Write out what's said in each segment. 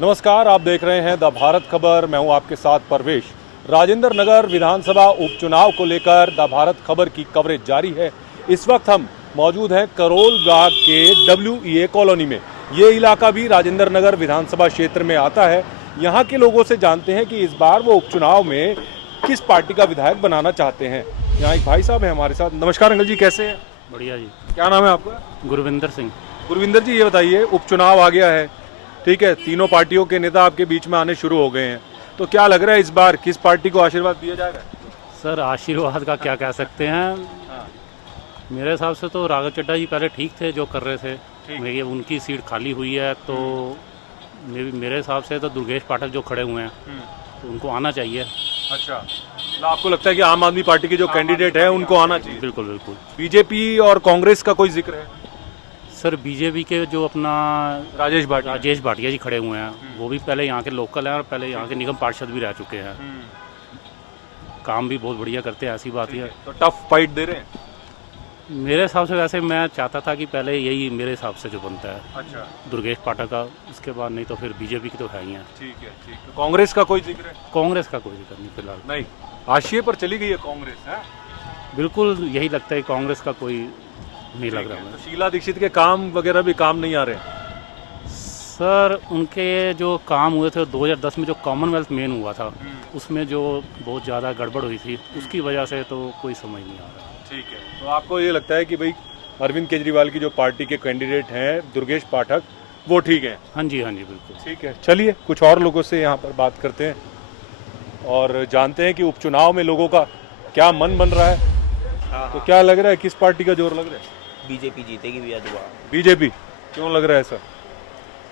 नमस्कार, आप देख रहे हैं द भारत खबर। मैं हूं आपके साथ परवेश। राजेंद्र नगर विधानसभा उपचुनाव को लेकर द भारत खबर की कवरेज जारी है। इस वक्त हम मौजूद हैं करोल बाग के WEA कॉलोनी में। ये इलाका भी राजेंद्र नगर विधानसभा क्षेत्र में आता है। यहाँ के लोगों से जानते हैं कि इस बार वो उपचुनाव में किस पार्टी का विधायक बनाना चाहते हैं। यहाँ एक भाई साहब है हमारे साथ। नमस्कार अंकल जी, कैसे हैं? बढ़िया जी। क्या नाम है आपका? गुरविंदर सिंह। गुरविंदर जी, ये बताइए, उपचुनाव आ गया है, ठीक है, तीनों पार्टियों के नेता आपके बीच में आने शुरू हो गए हैं, तो क्या लग रहा है इस बार किस पार्टी को आशीर्वाद दिया जाएगा? सर, आशीर्वाद का क्या कह सकते हैं। मेरे हिसाब से तो राघव चड्ढा जी पहले ठीक थे जो कर रहे थे। मेरी उनकी सीट खाली हुई है तो मेरे हिसाब से तो दुर्गेश पाठक जो खड़े हुए हैं तो उनको आना चाहिए। अच्छा, तो आपको लगता है कि आम आदमी पार्टी के जो कैंडिडेट है उनको आना चाहिए? बिल्कुल बिल्कुल। बीजेपी और कांग्रेस का कोई जिक्र है? सर, बीजेपी के जो अपना राजेश भाटिया जी खड़े हुए हैं वो भी पहले यहाँ के लोकल हैं और पहले यहाँ के निगम पार्षद भी रह चुके हैं। काम भी बहुत बढ़िया करते हैं, ऐसी बात है। तो टफ फाइट दे रहे हैं? मेरे हिसाब से वैसे मैं चाहता था कि पहले यही मेरे हिसाब से जो बनता है अच्छा, दुर्गेश पाठक का, उसके बाद नहीं तो फिर बीजेपी की तो है ही है। ठीक है, ठीक है। कांग्रेस का कोई जिक्र है? कांग्रेस का कोई जिक्र नहीं फिलहाल। नहीं, हाशिए पर चली गई है कांग्रेस है? बिल्कुल यही लगता है, कांग्रेस का कोई नहीं लग रहा है। तो शीला दीक्षित के काम वगैरह भी काम नहीं आ रहे? सर, उनके जो काम हुए थे 2010 में जो कॉमनवेल्थ मेन हुआ था उसमें जो बहुत ज़्यादा गड़बड़ हुई थी उसकी वजह से तो कोई समझ नहीं आ रहा। ठीक है, तो आपको ये लगता है कि भाई अरविंद केजरीवाल की जो पार्टी के कैंडिडेट हैं दुर्गेश पाठक, वो ठीक है? हाँ जी, हाँ जी, बिल्कुल ठीक है। चलिए कुछ और लोगों से यहाँ पर बात करते हैं और जानते हैं कि उपचुनाव में लोगों का क्या मन बन रहा है। तो क्या लग रहा है, किस पार्टी का जोर लग रहा है? बीजेपी जीतेगी भैया दुआ। बीजेपी? क्यों लग रहा है ऐसा?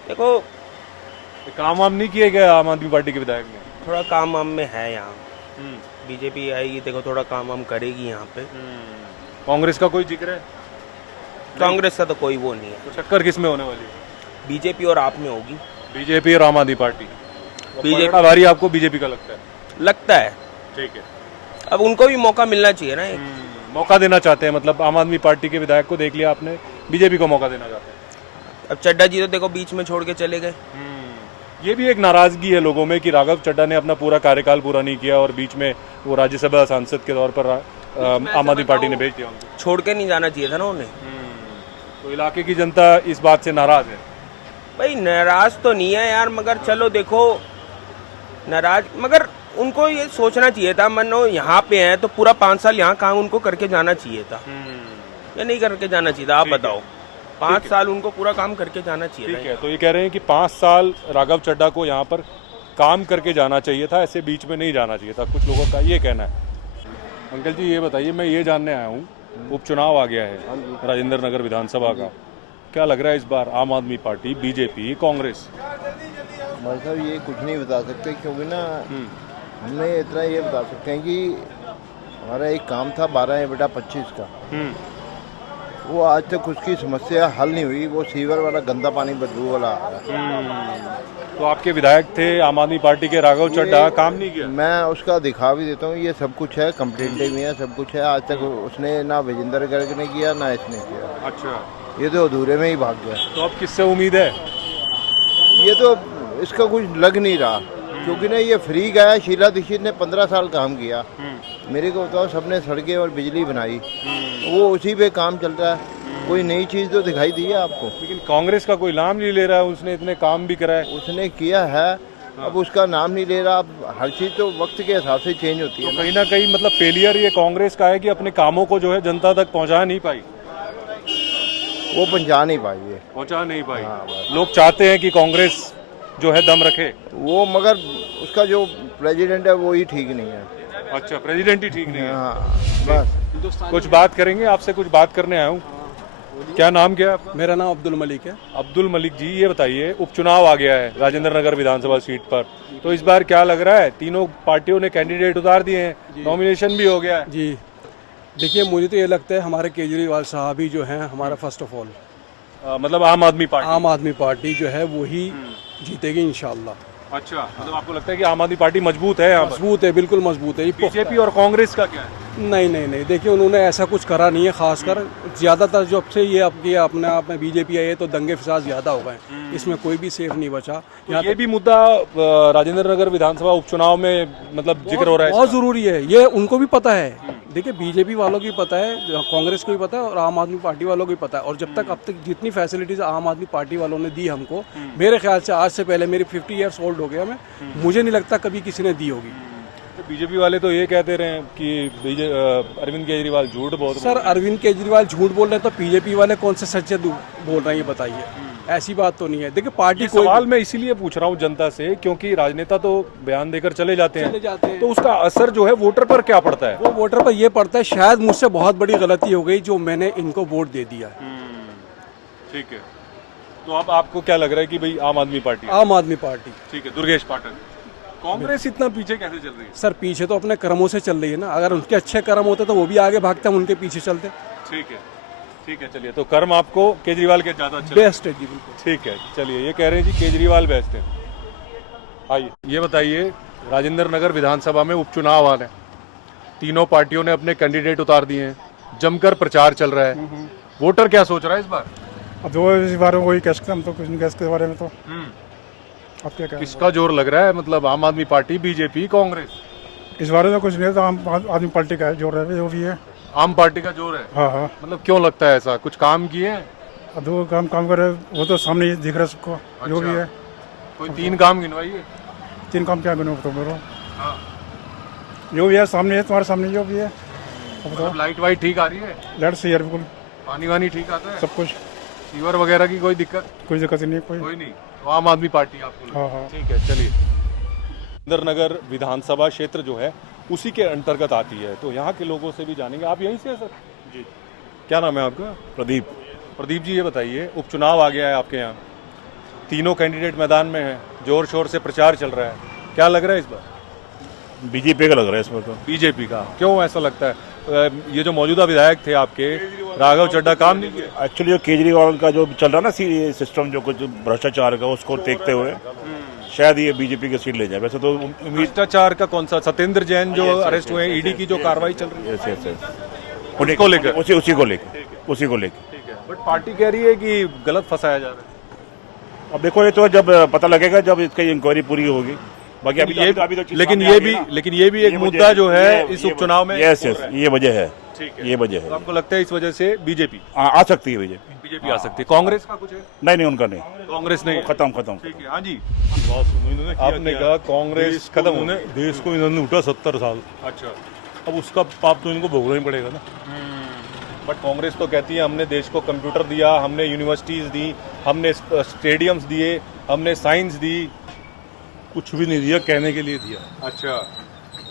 देखो, काम वाम नहीं किए गए आम आदमी पार्टी के विधायक ने? थोड़ा काम वाम में है यहाँ। बीजेपी आएगी, देखो थोड़ा काम वाम करेगी यहाँ पे। कांग्रेस का कोई जिक्र है? कांग्रेस का तो कोई वो नहीं है। तो टक्कर किस में होने वाली है? बीजेपी और आप में होगी। बीजेपी और आम आदमी पार्टी? बीजेपी भारी आपको बीजेपी का लगता है? लगता है। ठीक है। अब उनको भी मौका मिलना चाहिए ना। मौका देना चाहते हैं, मतलब आम आदमी पार्टी के विधायक को देख लिया आपने, बीजेपी को मौका देना चाहते हैं। अब चड्ढा जी तो देखो बीच में छोड़ के चले गए। ये भी एक नाराजगी है लोगों में कि राघव चड्ढा ने अपना पूरा कार्यकाल पूरा नहीं किया और बीच में वो राज्यसभा सांसद के तौर पर आम आदमी पार्टी ने भेज दिया उनको। छोड़ के नहीं जाना चाहिए था ना उन्हें। तो इलाके की जनता इस बात से नाराज है? भाई नाराज तो नहीं है यार, मगर चलो देखो, नाराज मगर उनको ये सोचना चाहिए था, मानो यहाँ पे हैं तो पूरा 5 साल यहाँ काम उनको करके जाना चाहिए था या नहीं करके जाना चाहिए था? आप बताओ। 5 साल उनको पूरा काम करके जाना चाहिए। ठीक है, तो ये कह रहे हैं कि 5 साल राघव चड्ढा को यहाँ पर काम करके जाना चाहिए था, ऐसे बीच में नहीं जाना चाहिए था, कुछ लोगों का ये कहना है। अंकल जी ये बताइए, मैं ये जानने आया हूँ, उपचुनाव आ गया है राजेंद्र नगर विधानसभा का, क्या लग रहा है इस बार आम आदमी पार्टी, बीजेपी, कांग्रेस? भाई साहब ये कुछ नहीं बता सकते, क्योंकि ना हमने इतना ये बता सकते हैं कि हमारा एक काम था 12/25 का, वो आज तक उसकी समस्या हल नहीं हुई। वो सीवर वाला गंदा पानी बदबू वाला आ रहा है। तो आपके विधायक थे आम आदमी पार्टी के राघव चड्ढा, काम नहीं किया? मैं उसका दिखा भी देता हूँ, ये सब कुछ है, कंप्लेंटें भी हैं, सब कुछ है। आज तक उसने ना विजेंद्र गर्ग ने किया ना इसने किया। अच्छा, ये तो अधूरे में ही भाग गया। तो अब किससे उम्मीद है? ये तो इसका कुछ लग नहीं रहा, क्योंकि ना ये फ्री गया। शीला दीक्षित ने 15 साल काम किया, मेरे को बताओ, सबने सड़कें और बिजली बनाई, वो उसी पे काम चल रहा है। कोई नई चीज़ तो दिखाई दी है आपको? लेकिन कांग्रेस का कोई नाम नहीं ले रहा है, उसने इतने काम भी कराए। उसने किया है, अब उसका नाम नहीं ले रहा। अब हर चीज़ तो वक्त के हिसाब से चेंज होती है। तो कहीं ना कहीं मतलब फेलियर ये कांग्रेस का है कि अपने कामों को जो है जनता तक पहुंचा नहीं पाई। वो पहुंचा नहीं पाई है, पहुंचा नहीं पाई। हाँ, बस। लोग चाहते हैं कि कांग्रेस जो है दम रखे। वो मगर उसका जो प्रेसिडेंट है वो ही ठीक नहीं है। अच्छा, प्रेसिडेंट ही ठीक नहीं है। हाँ बस। कुछ बात करेंगे, आपसे कुछ बात करने आया हूँ। क्या नाम क्या है आपका? मेरा नाम अब्दुल मलिक है। अब्दुल मलिक जी, ये बताइए, उपचुनाव आ गया है राजेंद्र नगर विधानसभा सीट पर, तो इस बार क्या लग रहा है? तीनों पार्टियों ने कैंडिडेट उतार दिए हैं, नॉमिनेशन भी हो गया है। जी देखिए, मुझे तो ये लगता है हमारे केजरीवाल साहब ही जो हैं हमारा फर्स्ट ऑफ ऑल मतलब आम आदमी पार्टी? आम आदमी पार्टी जो है वो ही जीतेगी इंशाल्लाह। अच्छा, मतलब आपको लगता है कि आम आदमी पार्टी मजबूत है यहाँ पर? मजबूत है, बिल्कुल मजबूत है। ये बीजेपी और कांग्रेस का क्या है? नहीं, देखिए उन्होंने ऐसा कुछ करा नहीं है खासकर। ज़्यादातर जब से ये अब ये अपने आप में बीजेपी आई है तो दंगे फसाद ज़्यादा हो गए, इसमें कोई भी सेफ नहीं बचा। तो ये भी मुद्दा राजेंद्र नगर विधानसभा उपचुनाव में मतलब जिक्र हो रहा है बहुत इसका? ज़रूरी है, ये उनको भी पता है। देखिए बीजेपी वालों की पता है, कांग्रेस को भी पता है और आम आदमी पार्टी वालों को भी पता है। और जब तक अब तक जितनी फैसिलिटीज आम आदमी पार्टी वालों ने दी हमको, मेरे ख्याल से आज से पहले, मेरी 50 ईयर्स ओल्ड हो गया मैं, मुझे नहीं लगता कभी किसी ने दी होगी। तो बीजेपी वाले तो ये कहते रहे हैं कि अरविंद केजरीवाल झूठ बहुत सर अरविंद केजरीवाल झूठ बोल रहे हैं तो बीजेपी वाले कौन से सच्चे बोल रहे हैं ये बताइए। ऐसी बात तो नहीं है। देखिए पार्टी ये कोई सवाल मैं इसीलिए पूछ रहा हूँ जनता से, क्योंकि राजनेता तो बयान देकर चले जाते हैं, तो उसका असर जो है वोटर पर क्या पड़ता है? वो वोटर पर ये पड़ता है शायद मुझसे बहुत बड़ी गलती हो गई जो मैंने इनको वोट दे दिया। ठीक है, तो अब आपको क्या लग रहा है कि भाई आम आदमी पार्टी है? आम आदमी पार्टी। ठीक है, दुर्गेश पाठक। कांग्रेस इतना पीछे कैसे चल रही है? सर पीछे तो अपने कर्मों से चल रही है ना, अगर उनके अच्छे कर्म होते तो वो भी आगे भागते, हम उनके पीछे चलते। ठीक है, चलिए, तो कर्म आपको केजरीवाल के ज्यादा अच्छे बेस्ट है जी, बिल्कुल। ठीक है, चलिए, ये कह रहे हैं जी केजरीवाल बेस्ट है। आइए, ये बताइए, राजेंद्र नगर विधानसभा में उपचुनाव आ रहे हैं, तीनों पार्टियों ने अपने कैंडिडेट उतार दिए हैं, जमकर प्रचार चल रहा है, वोटर क्या सोच रहा है इस बार? अब जो इस बारे में वही कह सकते, हम तो कुछ नहीं कह सकते इस बारे में। तो अब क्या कहें, किसका जोर लग रहा है, मतलब आम आदमी पार्टी, बीजेपी, कांग्रेस? इस बारे में कुछ नहीं है, तो आम आदमी पार्टी का है जो रहे जो भी है। आम पार्टी का जोर है? हाँ। मतलब क्यों लगता है ऐसा, कुछ काम किए हैं? अब जो काम करे वो तो सामने ही दिख रहा है सबको, जो भी है। कोई 3 काम गिनवाइए। 3 काम क्या गिनो तो मेरे जो भी है सामने है, तुम्हारे सामने जो भी है। अब तो लाइट वाइट ठीक आ रही है? लाइट से यार बिल्कुल पानी वानी ठीक आता है? सब कुछ, सीवर वगैरह की कोई दिक्कत? कोई दिक्कत नहीं कोई। कोई नहीं, तो आम आदमी पार्टी आपको? हाँ। ठीक है, चलिए। राजेंद्र नगर विधानसभा क्षेत्र जो है उसी के अंतर्गत आती है, तो यहाँ के लोगों से भी जानेंगे। आप यहीं से हैं सर? जी। क्या नाम है आपका? प्रदीप। प्रदीप जी, ये बताइए, उपचुनाव आ गया है आपके यहाँ, तीनों कैंडिडेट मैदान में हैं, जोर शोर से प्रचार चल रहा है, क्या लग रहा है इस बार? बीजेपी का लग रहा है इसमें तो। बीजेपी का? क्यों ऐसा लगता है? ये जो मौजूदा विधायक थे आपके राघव चड्ढा काम नहीं किया? एक्चुअली जो केजरीवाल का जो चल रहा है ना सिस्टम, जो कुछ भ्रष्टाचार का, उसको देखते हुए शायद ये बीजेपी की सीट ले जाए। वैसे तो उम्मीद, भ्रष्टाचार का कौन सा? सत्येंद्र जैन जो अरेस्ट हुए हैं, ईडी की जो कार्रवाई चल रही है, उसको लेकर उसी को लेकर ठीक है, बट पार्टी कह रही है कि गलत फंसाया जा रहा है। अब देखो, ये तो जब पता लगेगा, जब इसकी इंक्वायरी पूरी होगी। बाकी अभी तो चीज़ लेकिन सामने ये आ भी गई ना। लेकिन ये भी एक मुद्दा जो है इस उपचुनाव में। यस, ये वजह है। ठीक है, ये वजह तो है। आपको लगता है इस वजह से बीजेपी आ सकती है बीजेपी। बीजेपी आ सकती है? कांग्रेस का कुछ है? नहीं, उनका नहीं, कांग्रेस नहीं? खत्म। ठीक है, हाँ जी, आपने कहा कांग्रेस खत्म होने। देश को इन्होंने लूटा 70 साल, अच्छा, अब उसका पाप तो इनको भोगना ही पड़ेगा ना। बट कांग्रेस तो कहती है हमने देश को कंप्यूटर दिया, हमने यूनिवर्सिटीज दी, हमने स्टेडियम्स दिए, हमने साइंस दी। कुछ भी नहीं दिया, कहने के लिए दिया, अच्छा,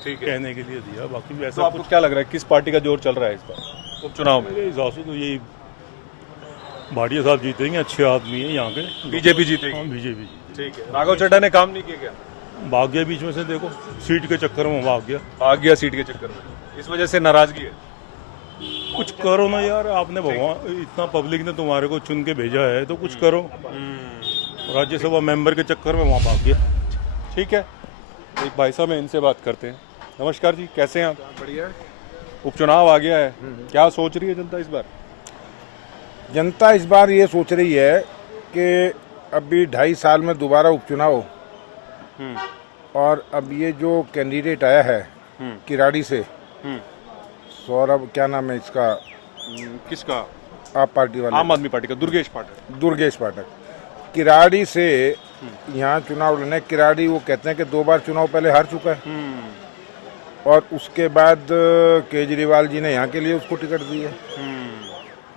ठीक है, कहने के लिए दिया, बाकी तो वैसा आपको क्या लग रहा है किस पार्टी का जोर चल रहा है इस बार उपचुनाव में? मेरे हिसाब से तो यही भाटिया साहब जीतेंगे, अच्छे आदमी है यहाँ के। बीजेपी जीतेगी? हाँ, बीजेपी। ठीक है, राघव चड्ढा ने काम नहीं किया क्या? भाग गया बीच में से, देखो सीट के चक्कर में भाग गया सीट के चक्कर में, इस वजह से नाराजगी है। कुछ करो ना यार, आपने भगवान, इतना पब्लिक ने तुम्हारे को चुन के भेजा है, तो कुछ करो। राज्यसभा मेंबर के चक्कर में वहाँ भाग गया। ठीक है, एक भाई साहब हैं, इनसे बात करते हैं। नमस्कार जी, कैसे हैं आप? बढ़िया। उपचुनाव आ गया है, क्या सोच रही है जनता इस बार? जनता इस बार ये सोच रही है कि अभी 2.5 साल में दोबारा उपचुनाव, और अब ये जो कैंडिडेट आया है किराड़ी से, सौरभ, क्या नाम है इसका, किसका? आप पार्टी वाला, आम आदमी पार्टी का, दुर्गेश पाठक। किराड़ी से यहाँ चुनाव लड़ने। किराड़ी वो कहते हैं कि 2 बार चुनाव पहले हार चुका है, और उसके बाद केजरीवाल जी ने यहाँ के लिए उसको टिकट दी है।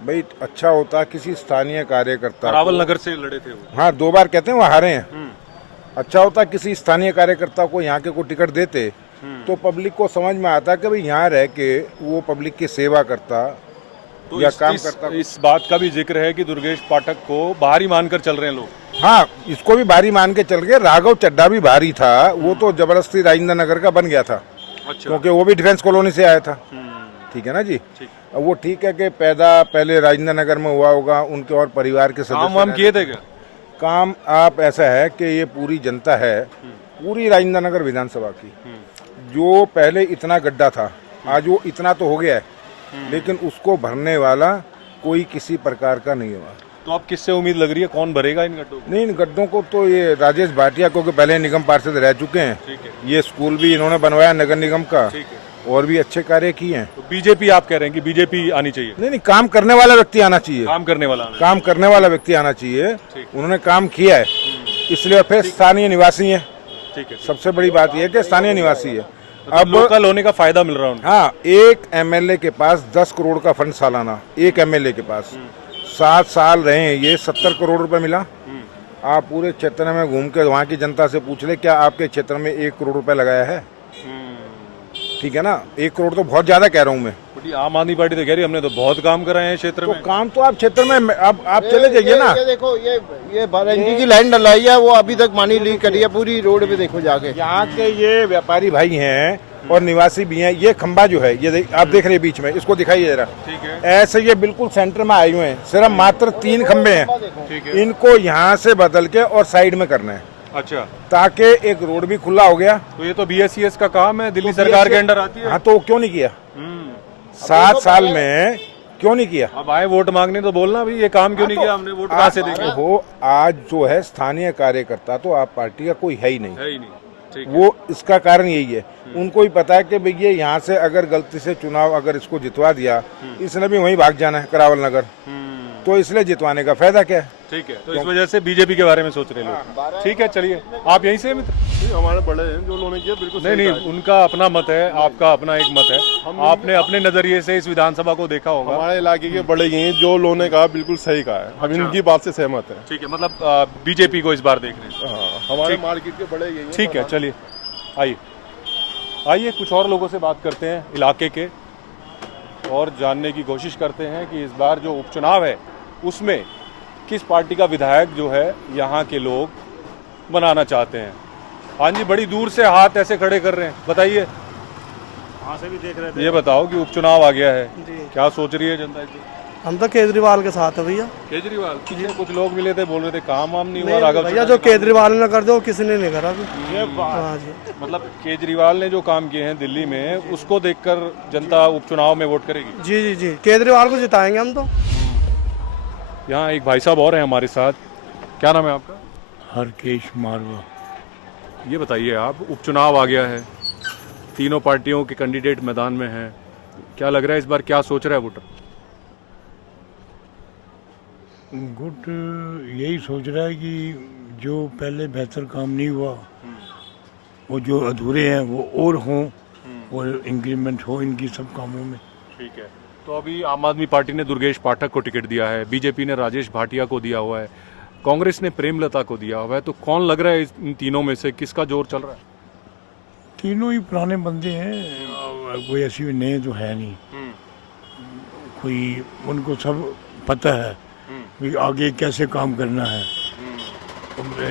भाई अच्छा होता किसी स्थानीय कार्यकर्ता, रावल नगर से लड़े थे वो। हाँ 2 बार कहते हैं वो हारे हैं, अच्छा होता किसी स्थानीय कार्यकर्ता को यहाँ के को टिकट देते, तो पब्लिक को समझ में आता कि भाई यहाँ रह के वो पब्लिक की सेवा करता तो या काम करता। इस बात का भी जिक्र है कि दुर्गेश पाठक को बाहरी मानकर चल रहे हैं लोग। हाँ, इसको भी भारी मान के चल गए। राघव चड्ढा भी भारी था, वो तो जबरदस्ती राजेंद्र नगर का बन गया था। अच्छा। क्योंकि वो भी डिफेंस कॉलोनी से आया था। ठीक है ना जी। अब वो ठीक है कि पैदा पहले राजेंद्र नगर में हुआ होगा, उनके और परिवार के काम सदस्य वाम किए थे क्या? काम आप ऐसा है कि ये पूरी जनता है, पूरी राजेंद्र नगर विधानसभा की, जो पहले इतना गड्ढा था आज वो इतना तो हो गया है, लेकिन उसको भरने वाला कोई किसी प्रकार का नहीं हुआ। तो आप किससे उम्मीद लग रही है, कौन भरेगा इन गड्ढों को? नहीं, इन गड्ढों को तो ये राजेश भाटिया, क्योंकि पहले निगम पार्षद रह चुके हैं, ठीक है। ये स्कूल भी इन्होंने बनवाया नगर निगम का, ठीक है। और भी अच्छे कार्य किए हैं। तो बीजेपी आप कह रहे हैं कि बीजेपी आनी चाहिए? नहीं, काम करने वाला व्यक्ति आना चाहिए, काम करने वाला काम करने वाला व्यक्ति आना चाहिए। उन्होंने काम किया है, इसलिए फिर स्थानीय निवासी है। ठीक है। सबसे बड़ी बात यह है कि स्थानीय निवासी है। अब लोकल होने का फायदा मिल रहा है उनको। हाँ, एक एमएलए के पास 10 करोड़ का फंड सालाना, एक एमएलए के पास 7 साल रहे हैं, ये 70 करोड़ रुपए मिला। आप पूरे क्षेत्र में घूम के वहाँ की जनता से पूछ ले, क्या आपके क्षेत्र में 1 करोड़ रुपए लगाया है? ठीक है ना, 1 करोड़ तो बहुत ज्यादा कह रहा हूँ मैं। आम आदमी पार्टी तो कह रही है हमने तो बहुत काम कराए हैं क्षेत्र तो में। काम तो आप क्षेत्र में आप चले जाइए ना। ये देखो, ये 12 इंची की लाइन डलाई है, वो अभी तक पानी लीक करी है पूरी रोड पे, देखो जाके। यहाँ के ये व्यापारी भाई हैं और निवासी भी हैं। ये खंबा जो है, ये आप देख रहे हैं बीच में, इसको दिखाइए जरा। ठीक है। ऐसे ये बिल्कुल सेंटर में आए हुए हैं, सिर्फ मात्र 3 खंबे हैं। ठीक है। इनको यहाँ से बदल के और साइड में करना है, अच्छा, ताकि एक रोड भी खुला हो गया। तो ये तो BSES का काम है, दिल्ली सरकार के अंडर आती है। हाँ, तो क्यों नहीं किया 7 साल में, क्यों नहीं किया? अब आए वोट मांगने तो बोलना भी ये काम क्यों नहीं किया हमने, वोट कहाँ से देंगे? हो, आज जो है स्थानीय कार्यकर्ता तो आप पार्टी का कोई है ही नहीं, है ही नहीं। ठीक है। वो इसका कारण यही है, उनको ही पता है कि भैया यहाँ से अगर गलती से चुनाव अगर इसको जितवा दिया, इसने भी वहीं भाग जाना है करावल नगर, तो इसलिए जितवाने का फायदा क्या है? ठीक है, तो इस वजह से बीजेपी के बारे में सोच रहे लोग। ठीक है, चलिए आप यहीं से मित्र। हमारे बड़े हैं जो उन्होंने किया बिल्कुल नहीं नहीं, उनका अपना मत है, आपका अपना एक मत है। आपने अपने नजरिए से इस विधानसभा को देखा होगा। हमारे इलाके के बड़े ही हैं, जो उन्होंने कहा बिल्कुल सही कहा है, हम इनकी बात से सहमत हैं। ठीक है, मतलब बीजेपी को इस बार देख रहे हैं। हमारे मार्केट के बड़े यही हैं। ठीक है, चलिए आइए कुछ और लोगों से बात करते हैं इलाके के, और जानने की कोशिश करते हैं कि इस बार जो उपचुनाव है उसमें किस पार्टी का विधायक जो है यहाँ के लोग बनाना चाहते हैं। हाँ जी, बड़ी दूर से हाथ ऐसे खड़े कर रहे हैं, बताइए। वहाँ से भी देख रहे थे। ये बताओ कि उपचुनाव आ गया है, क्या सोच रही है जनता? हम तो केजरीवाल के साथ है भैया। केजरीवाल? कुछ लोग मिले थे, बोल रहे थे काम वाम नहीं हुआ भैया, जो केजरीवाल ने कर दो किसी ने नहीं करा। हाँ जी, मतलब केजरीवाल ने जो काम किए हैं दिल्ली में, उसको देखकर जनता उपचुनाव में वोट करेगी? जी जी जी, केजरीवाल को जिताएंगे हम तो। यहाँ एक भाई साहब और हैं हमारे साथ, क्या नाम है आपका? हरकेश मारवा। ये बताइए आप, उपचुनाव आ गया है, तीनों पार्टियों के कैंडिडेट मैदान में हैं, क्या लग रहा है इस बार क्या सोच रहा है वोटर? गुट यही सोच रहा है कि जो पहले बेहतर काम नहीं हुआ, वो जो अधूरे हैं वो और हों, और इंक्रीमेंट हो इनकी सब कामों में। ठीक है, तो अभी आम आदमी पार्टी ने दुर्गेश पाठक को टिकट दिया है, बीजेपी ने राजेश भाटिया को दिया हुआ है, कांग्रेस ने प्रेमलता को दिया हुआ है, तो कौन लग रहा है इन तीनों में से किसका जोर चल रहा है? तीनों ही पुराने बंदे हैं, कोई ऐसी नए तो है नहीं, कोई उनको सब पता है कि आगे कैसे काम करना है।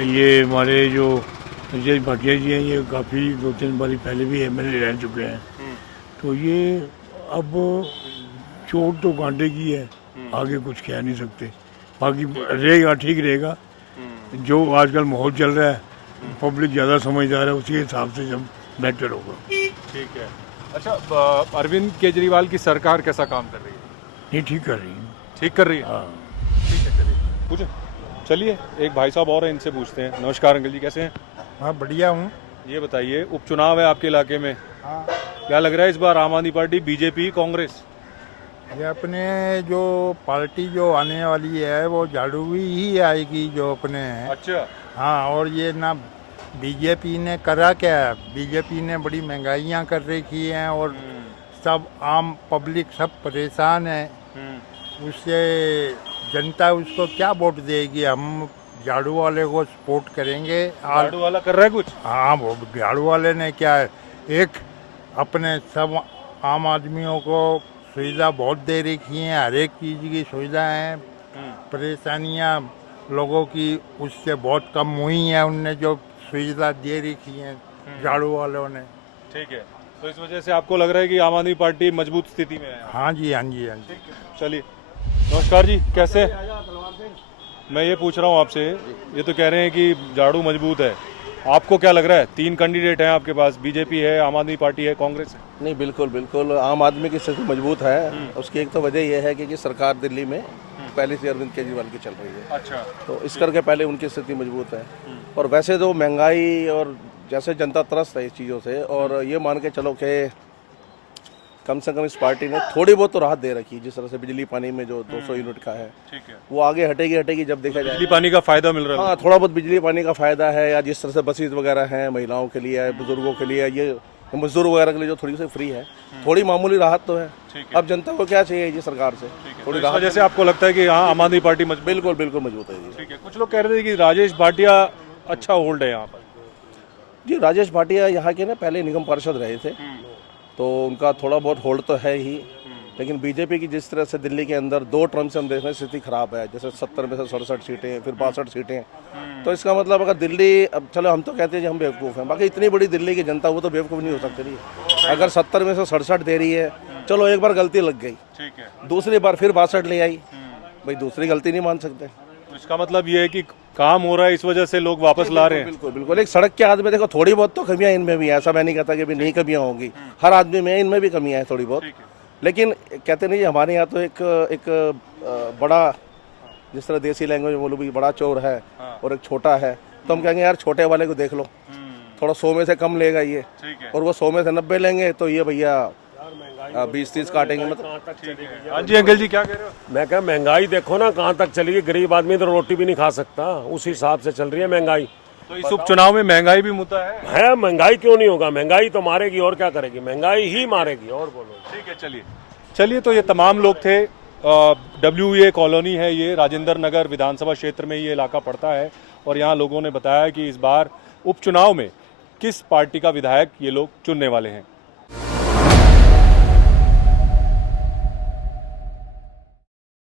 ये हमारे जो राजेश भाटिया जी हैं, ये काफ़ी 2-3 बारी पहले भी एमएलए रह चुके हैं, तो ये अब चोट तो कांटे की है, आगे कुछ कह नहीं सकते। बाकी रहेगा, ठीक रहेगा। जो आजकल माहौल चल रहा है, पब्लिक ज़्यादा समझदार है, उसी हिसाब से जब बेटर होगा। ठीक है। अच्छा, अरविंद केजरीवाल की सरकार कैसा काम कर रही है? नहीं, ठीक कर रही है। ठीक कर रही है? हाँ। ठीक है, चलिए पूछे। चलिए एक भाई साहब और हैं, इनसे पूछते हैं। नमस्कार अंकल जी, कैसे हैं? हाँ, बढ़िया हूँ। ये बताइए, उपचुनाव है आपके इलाके में, हाँ, क्या लग रहा है इस बार आम आदमी पार्टी, बीजेपी, कांग्रेस? ये अपने जो पार्टी जो आने वाली है वो झाड़ू ही आएगी जो अपने हैं। अच्छा। हाँ, और ये ना बीजेपी ने करा क्या है, बीजेपी ने बड़ी महंगाइयाँ कर रखी हैं और सब आम पब्लिक सब परेशान है, उससे जनता उसको क्या वोट देगी? हम झाड़ू वाले को सपोर्ट करेंगे। झाड़ू वाला कर रहा है कुछ? हाँ, वो झाड़ू वाले ने क्या है, एक अपने सब आम आदमियों को सुविधा बहुत दे रखी हैं, हर एक चीज़ की सुविधा है, परेशानियाँ लोगों की उससे बहुत कम हुई हैं, उनने जो सुविधा दे रखी हैं झाड़ू वालों ने। ठीक है, तो इस वजह से आपको लग रहा है कि आम आदमी पार्टी मजबूत स्थिति में है? हाँ जी, हाँ जी, हाँ जी। चलिए, नमस्कार जी, कैसे? मैं ये पूछ रहा हूँ आपसे, ये तो कह रहे हैं कि झाड़ू मजबूत है, आपको क्या लग रहा है? 3 कैंडिडेट हैं आपके पास, बीजेपी है, आम आदमी पार्टी है, कांग्रेस है। नहीं, बिल्कुल बिल्कुल आम आदमी की स्थिति मजबूत है। उसकी एक तो वजह यह है कि सरकार दिल्ली में पहले से अरविंद केजरीवाल की चल रही है, अच्छा, तो इस करके पहले उनकी स्थिति मजबूत है। और वैसे तो महंगाई और जैसे जनता त्रस्त है इस चीज़ों से, और ये मान के चलो कि कम से कम इस पार्टी ने थोड़ी बहुत तो राहत दे रखी है। जिस तरह से बिजली पानी में जो 200 यूनिट का है, ठीक है, वो आगे हटेगी जब देखा जाए। बिजली पानी का फायदा मिल रहा है। हाँ, थोड़ा बहुत बिजली पानी का फायदा है, या जिस तरह से बसेज वगैरह हैं महिलाओं के लिए है, बुजुर्गों के लिए, ये मजदूर वगैरह के लिए जो थोड़ी सी फ्री है, थोड़ी मामूली राहत तो है। अब जनता को क्या चाहिए जी सरकार से? थोड़ी राहत। जैसे आपको लगता है कि हाँ आम आदमी पार्टी मजबूत? बिल्कुल बिल्कुल मजबूत है जी। ठीक है, कुछ लोग कह रहे थे कि राजेश भाटिया अच्छा होल्ड है यहाँ पर। जी, राजेश भाटिया यहाँ के ना पहले निगम पार्षद रहे थे, तो उनका थोड़ा बहुत होल्ड तो है ही। लेकिन बीजेपी की जिस तरह से दिल्ली के अंदर 2 टर्म से हम देख रहे हैं स्थिति खराब है, जैसे 70 में से 67 सीटें, फिर 62 सीटें, तो इसका मतलब अगर दिल्ली, अब चलो हम तो कहते हैं कि हम बेवकूफ़ हैं, बाकी इतनी बड़ी दिल्ली की जनता वो तो बेवकूफ़ नहीं हो सकती रही। अगर 70 में से 67 दे रही है, चलो एक बार गलती लग गई, ठीक है, दूसरी बार फिर 62 ले आई, भाई दूसरी गलती नहीं मान सकते। तो इसका मतलब ये है कि काम हो रहा है, इस वजह से लोग वापस ला रहे हैं। बिल्कुल बिल्कुल। एक सड़क के आदमी देखो, थोड़ी बहुत तो कमियां इनमें भी है, ऐसा मैं नहीं कहता कि भी नहीं कमियां होंगी, हर आदमी में इनमें भी कमियां हैं थोड़ी बहुत। लेकिन कहते नहीं, हमारे यहाँ तो एक बड़ा, जिस तरह देसी लैंग्वेज में बोलूँ भी, बड़ा चोर है और एक छोटा है, तो हम कहेंगे यार छोटे वाले को देख लो, थोड़ा 100 में से कम लेगा ये, और वो 100 में से 90 लेंगे, तो ये भैया 20-30 काटेंगे। मतलब हाँ जी अंकल जी, क्या कह रहे हो? मैं क्या, महंगाई देखो ना कहाँ तक चली, गरीब आदमी तो रोटी भी नहीं खा सकता, उस हिसाब से चल रही है महंगाई। तो इस उपचुनाव में महंगाई भी मुद्दा है? महंगाई क्यों नहीं होगा, महंगाई तो मारेगी, और क्या करेगी, महंगाई ही मारेगी। और बोलो। ठीक है, चलिए तो ये तमाम लोग थे। WA कॉलोनी है ये, राजेंद्र नगर विधानसभा क्षेत्र में ये इलाका पड़ता है, और यहाँ लोगों ने बताया कि इस बार उपचुनाव में किस पार्टी का विधायक ये लोग चुनने वाले हैं।